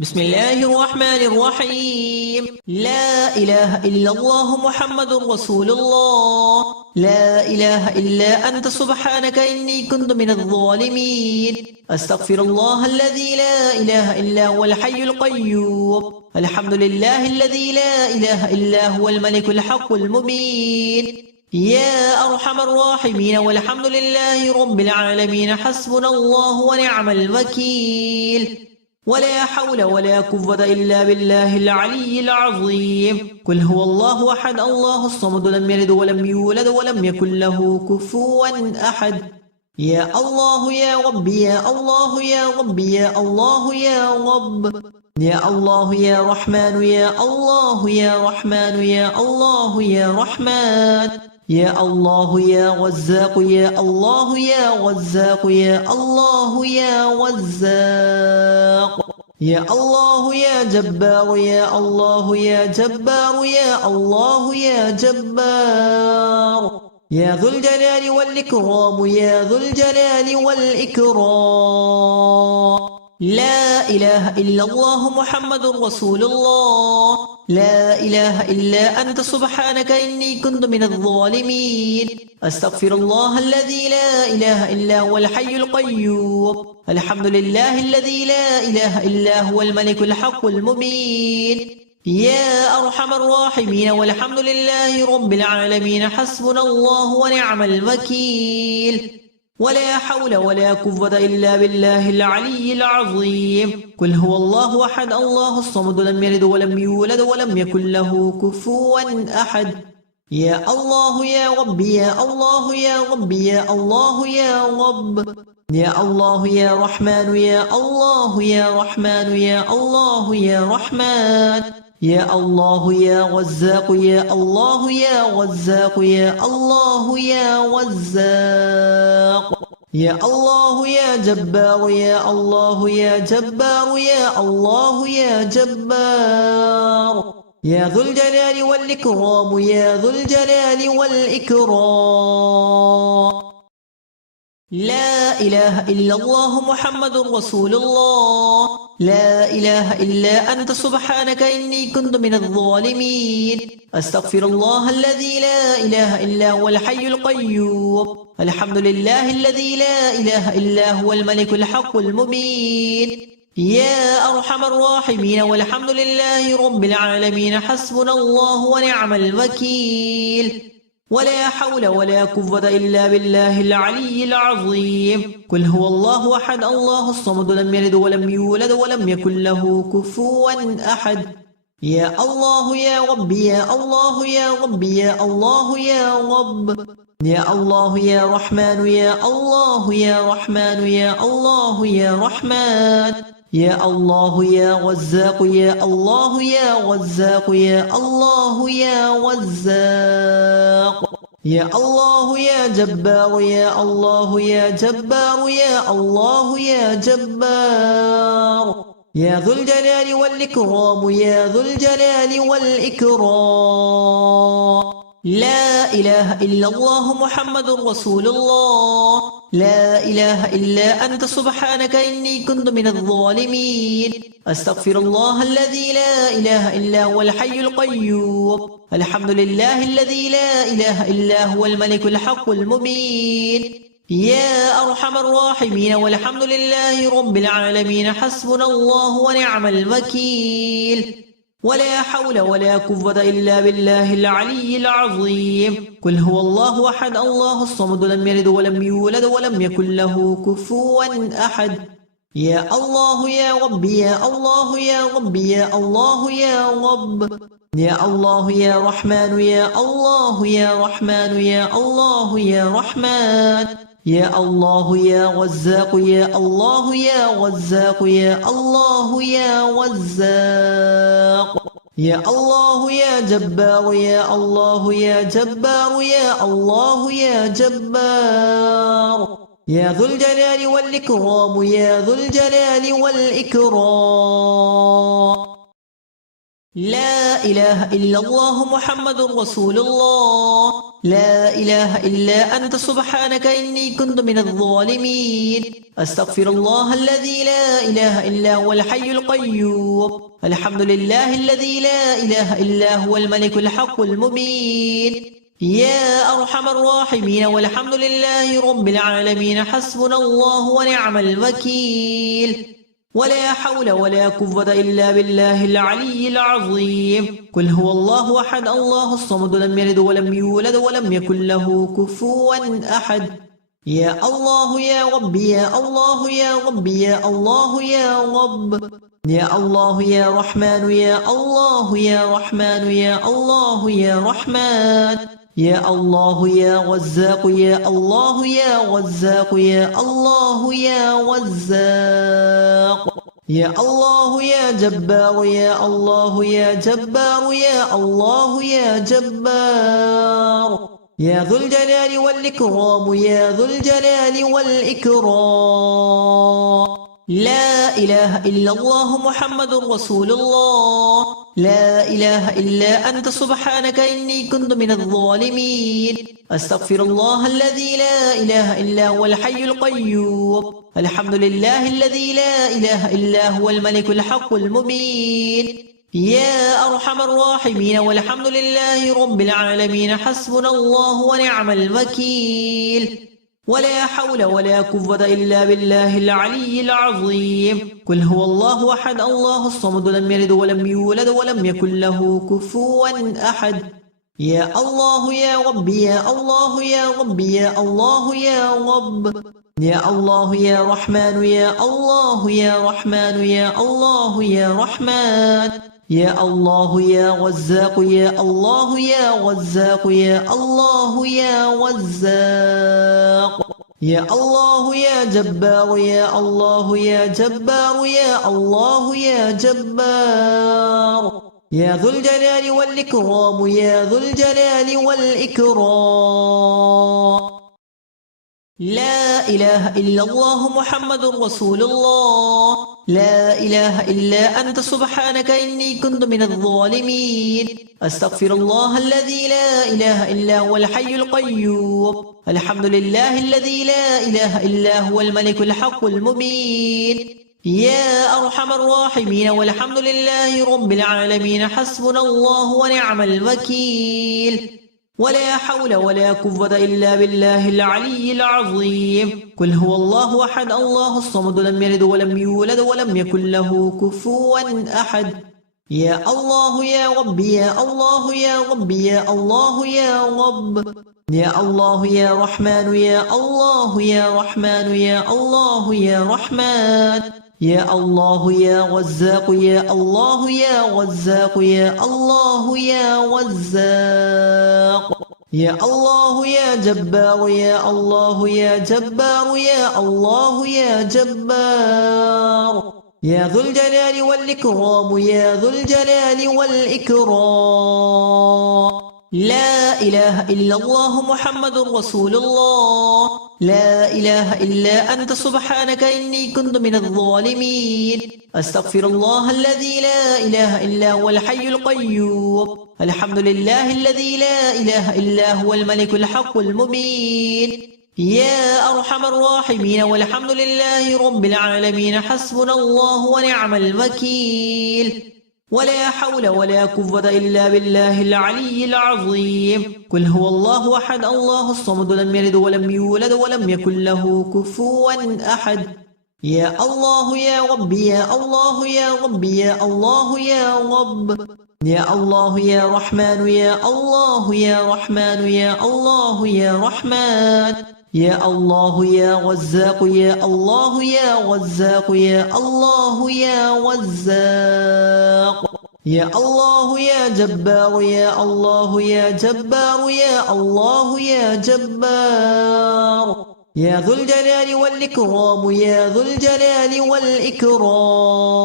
بسم الله الرحمن الرحيم. لا إله إلا الله محمد رسول الله. لا إله إلا أنت سبحانك إني كنت من الظالمين. أستغفر الله الذي لا إله إلا هو الحي القيوم. الحمد لله الذي لا إله إلا هو الملك الحق المبين. يا أرحم الراحمين والحمد لله رب العالمين. حسبنا الله ونعم الوكيل. ولا حول ولا قوة إلا بالله العلي العظيم. قل هو الله أحد الله الصمد لم يلد ولم يولد ولم يكن له كفوا أحد. يا الله يا رب يا الله يا رب يا الله يا رب. يا الله يا رحمن يا الله يا رحمن يا الله يا رحمن. يا الله يا رزاق يا الله يا رزاق يا الله يا رزاق. يا الله يا جبار يا الله يا جبار يا الله يا جبار. يا ذو الجلال والإكرام يا ذو الجلال والإكرام. لا إله إلا الله محمد رسول الله. لا إله إلا أنت سبحانك إني كنت من الظالمين. أستغفر الله الذي لا إله إلا هو الحي القيوم. الحمد لله الذي لا إله إلا هو الملك الحق المبين. يا أرحم الراحمين والحمد لله رب العالمين. حسبنا الله ونعم الوكيل. ولا حول ولا قوة إلا بالله العلي العظيم. قل هو الله أحد الله الصمد لم يلد ولم يولد ولم يكن له كفوا أحد. يا الله يا رب يا الله يا رب يا الله يا رب. يا الله يا رحمن يا الله يا رحمن يا الله يا رحمن. يا الله يا رزاق يا الله يا رزاق يا الله يا رزاق. يا الله يا جبار يا الله يا جبار يا الله يا جبار. يا ذو الجلال والإكرام يا ذو الجلال والإكرام. لا إله إلا الله محمد رسول الله. لا إله إلا أنت سبحانك إني كنت من الظالمين. أستغفر الله الذي لا إله إلا هو الحي القيوم. الحمد لله الذي لا إله إلا هو الملك الحق المبين. يا أرحم الراحمين والحمد لله رب العالمين. حسبنا الله ونعم الوكيل. ولا حول ولا قوة إلا بالله العلي العظيم. قل هو الله أحد الله الصمد لم يلد ولم يولد ولم يكن له كفوا أحد. يا الله يا رب يا الله يا رب يا الله يا رب. يا الله يا رحمن يا الله يا رحمن يا الله يا رحمن. يا الله يا رزاق يا الله يا رزاق يا الله يا رزاق. يا الله يا جبار يا الله يا جبار يا الله يا جبار. يا ذو الجلال والإكرام يا ذو الجلال والإكرام. لا إله إلا الله محمد رسول الله. لا إله إلا أنت سبحانك إني كنت من الظالمين. أستغفر الله الذي لا إله إلا هو الحي القيوم. الحمد لله الذي لا إله إلا هو الملك الحق المبين. يا أرحم الراحمين والحمد لله رب العالمين. حسبنا الله ونعم الوكيل. ولا حول ولا قوة إلا بالله العلي العظيم. قل هو الله أحد الله الصمد لم يلد ولم يولد ولم يكن له كفوا أحد. يا الله يا رب يا الله يا رب يا الله يا رب. يا الله يا رحمن يا الله يا رحمن يا الله يا رحمن. يا الله يا رزاق يا الله يا رزاق يا الله يا رزاق. يا الله يا جبار يا الله يا جبار يا الله يا جبار. يا ذو الجلال والإكرام يا ذو الجلال والإكرام. لا إله إلا الله محمد رسول الله لا إله إلا أنت سبحانك إني كنت من الظالمين أستغفر الله الذي لا إله إلا هو الحي القيوم الحمد لله الذي لا إله إلا هو الملك الحق المبين يا أرحم الراحمين والحمد لله رب العالمين حسبنا الله ونعم الوكيل ولا حول ولا قوة إلا بالله العلي العظيم قل هو الله أحد الله الصمد لم يلد ولم يولد ولم يكن له كفوا أحد يا الله يا رب يا الله يا رب يا الله يا رب يا الله يا رحمن يا الله يا رحمن يا الله يا رحمن يا الله يا رزاق يا الله يا رزاق يا الله يا رزاق يا الله يا جبار يا الله يا جبار يا الله يا جبار يا ذو الجلال والإكرام يا ذو الجلال والإكرام لا إله إلا الله محمد رسول الله لا إله إلا أنت سبحانك إني كنت من الظالمين أستغفر الله الذي لا إله إلا هو الحي القيوم الحمد لله الذي لا إله إلا هو الملك الحق المبين يا أرحم الراحمين والحمد لله رب العالمين حسبنا الله ونعم الوكيل ولا حول ولا قوة إلا بالله العلي العظيم قل هو الله أحد الله الصمد لم يلد ولم يولد ولم يكن له كفوا أحد يا الله يا رب يا الله يا رب يا الله يا رب يا الله يا رحمن يا الله يا رحمن يا الله يا رحمن يا الله يا رزاق يا الله يا رزاق يا الله يا رزاق يا الله يا جبار يا الله يا جبار يا الله يا جبار يا ذو الجلال والإكرام يا ذو الجلال والإكرام لا إله إلا الله محمد رسول الله لا إله إلا أنت سبحانك إني كنت من الظالمين أستغفر الله الذي لا إله إلا هو الحي القيوم الحمد لله الذي لا إله إلا هو الملك الحق المبين يا أرحم الراحمين والحمد لله رب العالمين حسبنا الله ونعم الوكيل ولا حول ولا قوة إلا بالله العلي العظيم قل هو الله أحد الله الصمد لم يلد ولم يولد ولم يكن له كفوا أحد يا الله يا رب يا الله يا رب يا الله يا رب يا الله يا رحمن يا الله يا رحمن يا الله يا رحمن يا الله يا رزاق يا الله يا رزاق يا الله يا رزاق يا الله يا جبار يا الله يا جبار يا الله يا جبار يا ذو الجلال والإكرام يا ذو الجلال والإكرام لا إله إلا الله محمد رسول الله لا إله إلا أنت سبحانك إني كنت من الظالمين أستغفر الله الذي لا إله إلا هو الحي القيوم الحمد لله الذي لا إله إلا هو الملك الحق المبين يا أرحم الراحمين والحمد لله رب العالمين حسبنا الله ونعم الوكيل ولا حول ولا قوة إلا بالله العلي العظيم قل هو الله أحد الله الصمد لم يلد ولم يولد ولم يكن له كفوا أحد يا الله يا رب يا الله يا رب يا الله يا رب يا الله يا رحمن يا الله يا رحمن يا الله يا رحمن يا الله يا رزاق يا الله يا رزاق يا الله يا رزاق يا الله يا جبار يا الله يا جبار يا الله يا جبار يا ذو الجلال والإكرام يا ذو الجلال والإكرام